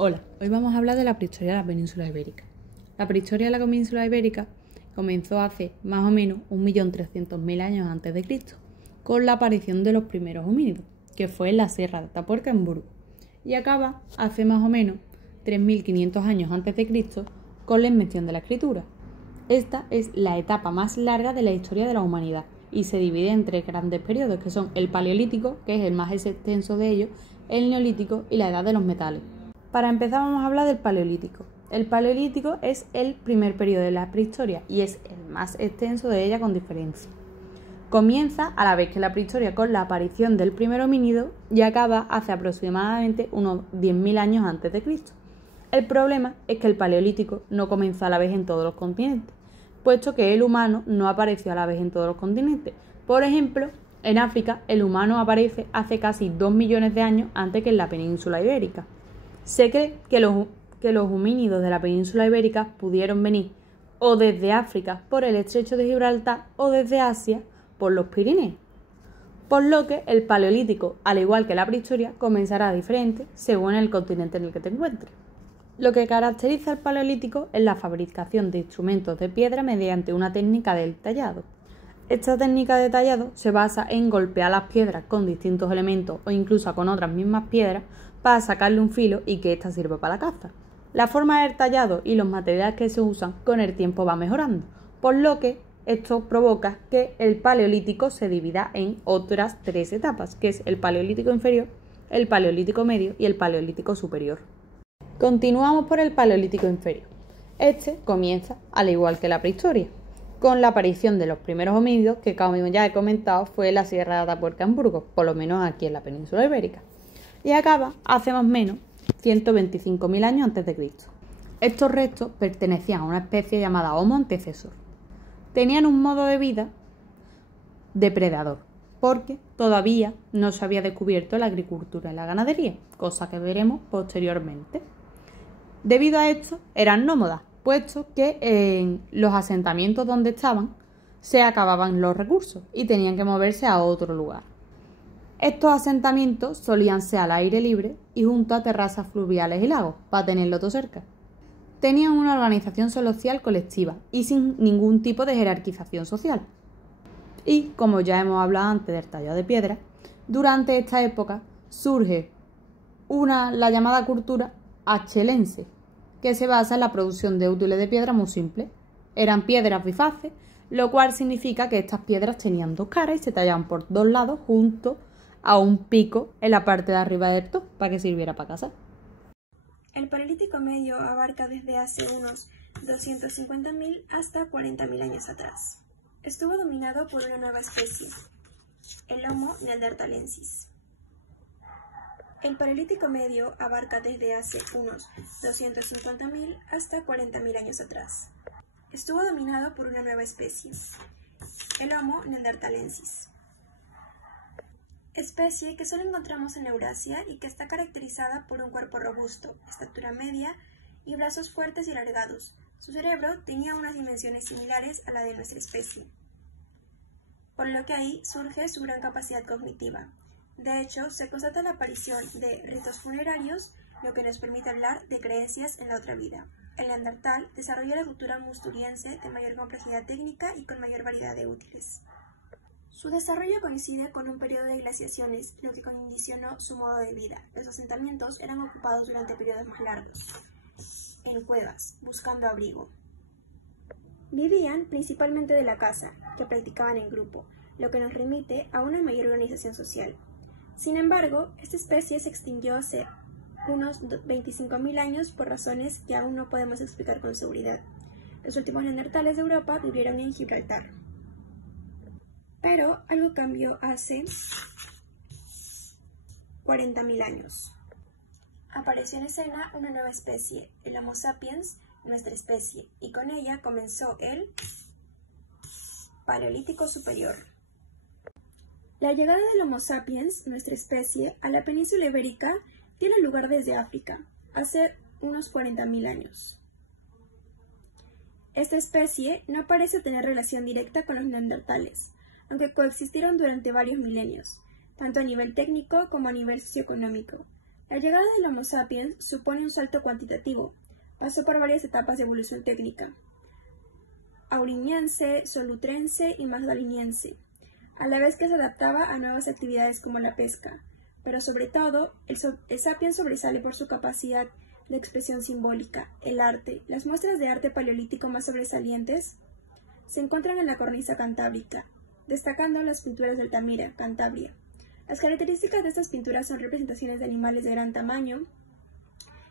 Hola, hoy vamos a hablar de la prehistoria de la península ibérica. La prehistoria de la península ibérica comenzó hace más o menos 1.300.000 años antes de Cristo, con la aparición de los primeros homínidos, que fue en la Sierra de Atapuerca en Burgos, y acaba hace más o menos 3.500 años antes de Cristo con la invención de la escritura. Esta es la etapa más larga de la historia de la humanidad y se divide en tres grandes periodos, que son el Paleolítico, que es el más extenso de ellos, el Neolítico y la Edad de los Metales. Para empezar vamos a hablar del Paleolítico. El Paleolítico es el primer periodo de la prehistoria y es el más extenso de ella con diferencia. Comienza a la vez que la prehistoria con la aparición del primer homínido y acaba hace aproximadamente unos 10.000 años antes de Cristo. El problema es que el Paleolítico no comenzó a la vez en todos los continentes, puesto que el humano no apareció a la vez en todos los continentes. Por ejemplo, en África el humano aparece hace casi 2 millones de años antes que en la península ibérica. Se cree que los homínidos de la península ibérica pudieron venir o desde África por el estrecho de Gibraltar o desde Asia por los Pirineos, por lo que el Paleolítico, al igual que la prehistoria, comenzará diferente según el continente en el que te encuentres. Lo que caracteriza al Paleolítico es la fabricación de instrumentos de piedra mediante una técnica del tallado. Esta técnica de tallado se basa en golpear las piedras con distintos elementos o incluso con otras mismas piedras para sacarle un filo y que ésta sirva para la caza. La forma del tallado y los materiales que se usan con el tiempo va mejorando, por lo que esto provoca que el Paleolítico se divida en otras tres etapas, que es el Paleolítico inferior, el Paleolítico medio y el Paleolítico superior. Continuamos por el Paleolítico inferior. Este comienza, al igual que la prehistoria, con la aparición de los primeros homínidos, que como ya he comentado fue la Sierra de Atapuerca en Burgos, por lo menos aquí en la península ibérica, y acaba hace más o menos 125.000 años antes de Cristo. Estos restos pertenecían a una especie llamada Homo antecessor. Tenían un modo de vida depredador, porque todavía no se había descubierto la agricultura y la ganadería, cosa que veremos posteriormente. Debido a esto, eran nómadas, puesto que en los asentamientos donde estaban se acababan los recursos y tenían que moverse a otro lugar. Estos asentamientos solían ser al aire libre y junto a terrazas fluviales y lagos, para tenerlo todo cerca. Tenían una organización social colectiva y sin ningún tipo de jerarquización social. Y, como ya hemos hablado antes del tallado de piedra, durante esta época surge la llamada cultura achelense, que se basa en la producción de útiles de piedra muy simples. Eran piedras bifaces, lo cual significa que estas piedras tenían dos caras y se tallaban por dos lados junto a un pico en la parte de arriba del todo para que sirviera para cazar. El Paleolítico medio abarca desde hace unos 250.000 hasta 40.000 años atrás. Estuvo dominado por una nueva especie, el Homo neanderthalensis. El Paleolítico medio abarca desde hace unos 250.000 hasta 40.000 años atrás. Estuvo dominado por una nueva especie, el Homo neanderthalensis. Especie que solo encontramos en Eurasia y que está caracterizada por un cuerpo robusto, estatura media y brazos fuertes y alargados. Su cerebro tenía unas dimensiones similares a la de nuestra especie, por lo que ahí surge su gran capacidad cognitiva. De hecho, se constata la aparición de ritos funerarios, lo que nos permite hablar de creencias en la otra vida. El Neandertal desarrolló la cultura musturiense de mayor complejidad técnica y con mayor variedad de útiles. Su desarrollo coincide con un periodo de glaciaciones, lo que condicionó su modo de vida. Los asentamientos eran ocupados durante periodos más largos, en cuevas, buscando abrigo. Vivían principalmente de la caza, que practicaban en grupo, lo que nos remite a una mayor organización social. Sin embargo, esta especie se extinguió hace unos 25.000 años por razones que aún no podemos explicar con seguridad. Los últimos neandertales de Europa vivieron en Gibraltar. Pero algo cambió hace 40.000 años. Apareció en escena una nueva especie, el Homo sapiens, nuestra especie, y con ella comenzó el Paleolítico superior. La llegada del Homo sapiens, nuestra especie, a la península ibérica tiene lugar desde África, hace unos 40.000 años. Esta especie no parece tener relación directa con los neandertales, aunque coexistieron durante varios milenios, tanto a nivel técnico como a nivel socioeconómico. La llegada del Homo sapiens supone un salto cuantitativo. Pasó por varias etapas de evolución técnica: auriniense, solutrense y magdaleniense, a la vez que se adaptaba a nuevas actividades como la pesca. Pero sobre todo, el sapiens sobresale por su capacidad de expresión simbólica, el arte. Las muestras de arte paleolítico más sobresalientes se encuentran en la cornisa cantábrica, destacando las pinturas de Altamira, Cantabria. Las características de estas pinturas son representaciones de animales de gran tamaño,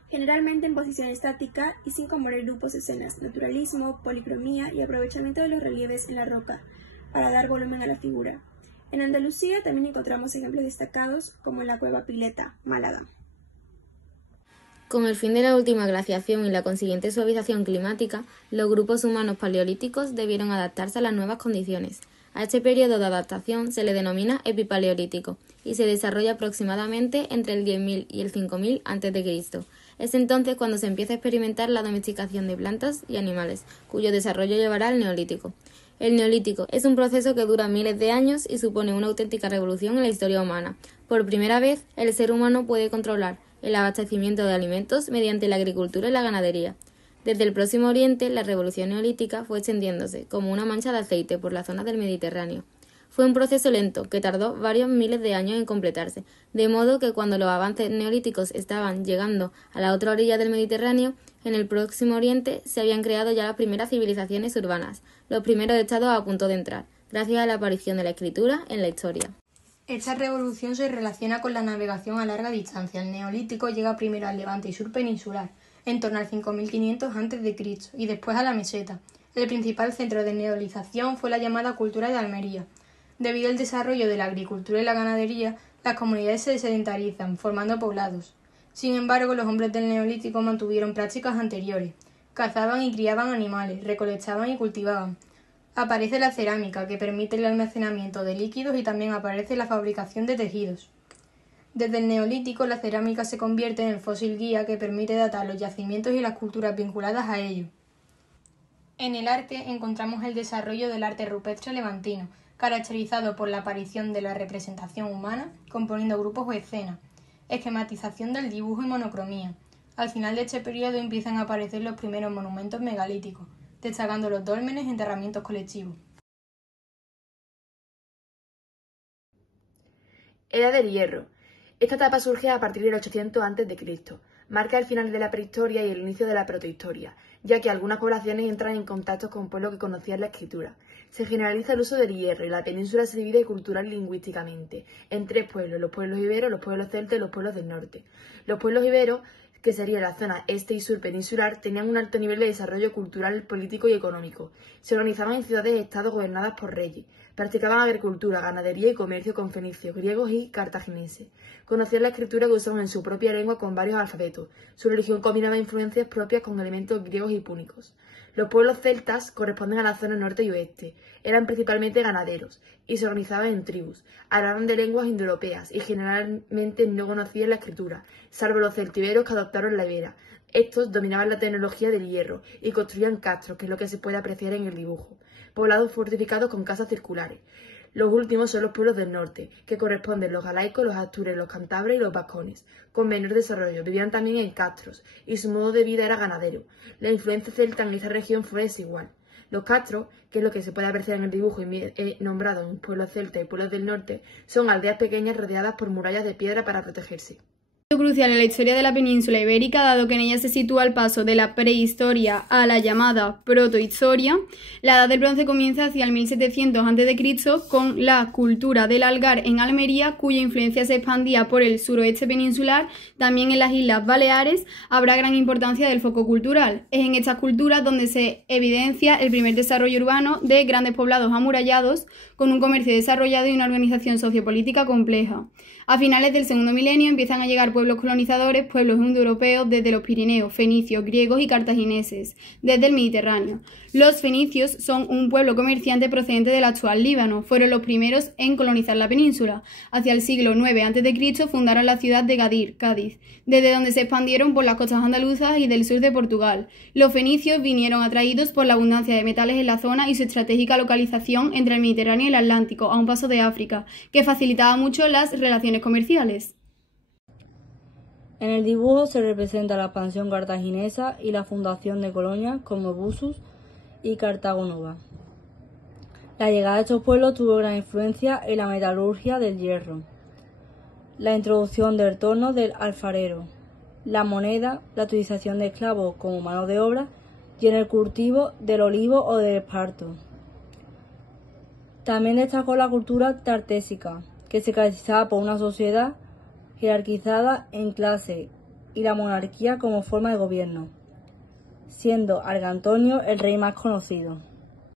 generalmente en posición estática y sin componer grupos de escenas, naturalismo, policromía y aprovechamiento de los relieves en la roca para dar volumen a la figura. En Andalucía también encontramos ejemplos destacados como en la cueva Pileta, Málaga. Con el fin de la última glaciación y la consiguiente suavización climática, los grupos humanos paleolíticos debieron adaptarse a las nuevas condiciones. A este periodo de adaptación se le denomina epipaleolítico y se desarrolla aproximadamente entre el 10.000 y el 5.000 a.C. Es entonces cuando se empieza a experimentar la domesticación de plantas y animales, cuyo desarrollo llevará al Neolítico. El Neolítico es un proceso que dura miles de años y supone una auténtica revolución en la historia humana. Por primera vez, el ser humano puede controlar el abastecimiento de alimentos mediante la agricultura y la ganadería. Desde el Próximo Oriente, la revolución neolítica fue extendiéndose como una mancha de aceite por la zona del Mediterráneo. Fue un proceso lento que tardó varios miles de años en completarse, de modo que cuando los avances neolíticos estaban llegando a la otra orilla del Mediterráneo, en el Próximo Oriente se habían creado ya las primeras civilizaciones urbanas, los primeros estados a punto de entrar, gracias a la aparición de la escritura en la historia. Esta revolución se relaciona con la navegación a larga distancia. El Neolítico llega primero al Levante y sur peninsular, en torno al 5500 a.C., y después a la meseta. El principal centro de neolización fue la llamada cultura de Almería. Debido al desarrollo de la agricultura y la ganadería, las comunidades se sedentarizan, formando poblados. Sin embargo, los hombres del Neolítico mantuvieron prácticas anteriores. Cazaban y criaban animales, recolectaban y cultivaban. Aparece la cerámica, que permite el almacenamiento de líquidos, y también aparece la fabricación de tejidos. Desde el Neolítico, la cerámica se convierte en el fósil guía que permite datar los yacimientos y las culturas vinculadas a ello. En el arte encontramos el desarrollo del arte rupestre levantino, caracterizado por la aparición de la representación humana, componiendo grupos o escenas, esquematización del dibujo y monocromía. Al final de este periodo empiezan a aparecer los primeros monumentos megalíticos, destacando los dólmenes y enterramientos colectivos. Edad del Hierro. Esta etapa surge a partir del 800 a.C. Marca el final de la prehistoria y el inicio de la protohistoria, ya que algunas poblaciones entran en contacto con pueblos que conocían la escritura. Se generaliza el uso del hierro y la península se divide cultural y lingüísticamente en tres pueblos: los pueblos iberos, los pueblos celtas y los pueblos del norte. Los pueblos iberos, que sería la zona este y sur peninsular, tenían un alto nivel de desarrollo cultural, político y económico. Se organizaban en ciudades-estados gobernadas por reyes. Practicaban agricultura, ganadería y comercio con fenicios, griegos y cartagineses. Conocían la escritura que usaban en su propia lengua con varios alfabetos. Su religión combinaba influencias propias con elementos griegos y púnicos. Los pueblos celtas corresponden a la zona norte y oeste. Eran principalmente ganaderos y se organizaban en tribus. Hablaban de lenguas indoeuropeas y generalmente no conocían la escritura, salvo los celtiberos que adoptaron la ibera. Estos dominaban la tecnología del hierro y construían castros, que es lo que se puede apreciar en el dibujo, poblados fortificados con casas circulares. Los últimos son los pueblos del norte, que corresponden los galaicos, los astures, los cántabros y los vascones, con menor desarrollo. Vivían también en castros, y su modo de vida era ganadero. La influencia celta en esta región fue desigual. Los castros, que es lo que se puede apreciar en el dibujo y he nombrado en pueblos celtas y pueblos del norte, son aldeas pequeñas rodeadas por murallas de piedra para protegerse. Crucial en la historia de la península ibérica, dado que en ella se sitúa el paso de la prehistoria a la llamada protohistoria. La Edad del Bronce comienza hacia el 1700 a.C. con la cultura del Algar en Almería, cuya influencia se expandía por el suroeste peninsular. También en las Islas Baleares habrá gran importancia del foco cultural. Es en estas culturas donde se evidencia el primer desarrollo urbano de grandes poblados amurallados, con un comercio desarrollado y una organización sociopolítica compleja. A finales del segundo milenio empiezan a llegar pueblos colonizadores, pueblos indoeuropeos desde los Pirineos, fenicios, griegos y cartagineses, desde el Mediterráneo. Los fenicios son un pueblo comerciante procedente del actual Líbano. Fueron los primeros en colonizar la península. Hacia el siglo IX a.C. fundaron la ciudad de Gadir, Cádiz, desde donde se expandieron por las costas andaluzas y del sur de Portugal. Los fenicios vinieron atraídos por la abundancia de metales en la zona y su estratégica localización entre el Mediterráneo y el Atlántico, a un paso de África, que facilitaba mucho las relaciones comerciales. En el dibujo se representa la expansión cartaginesa y la fundación de colonias como Busus y Cartago Nova. La llegada de estos pueblos tuvo gran influencia en la metalurgia del hierro, la introducción del torno del alfarero, la moneda, la utilización de esclavos como mano de obra y en el cultivo del olivo o del esparto. También destacó la cultura tartésica, que se caracterizaba por una sociedad jerarquizada en clase y la monarquía como forma de gobierno, siendo Argantonio el rey más conocido.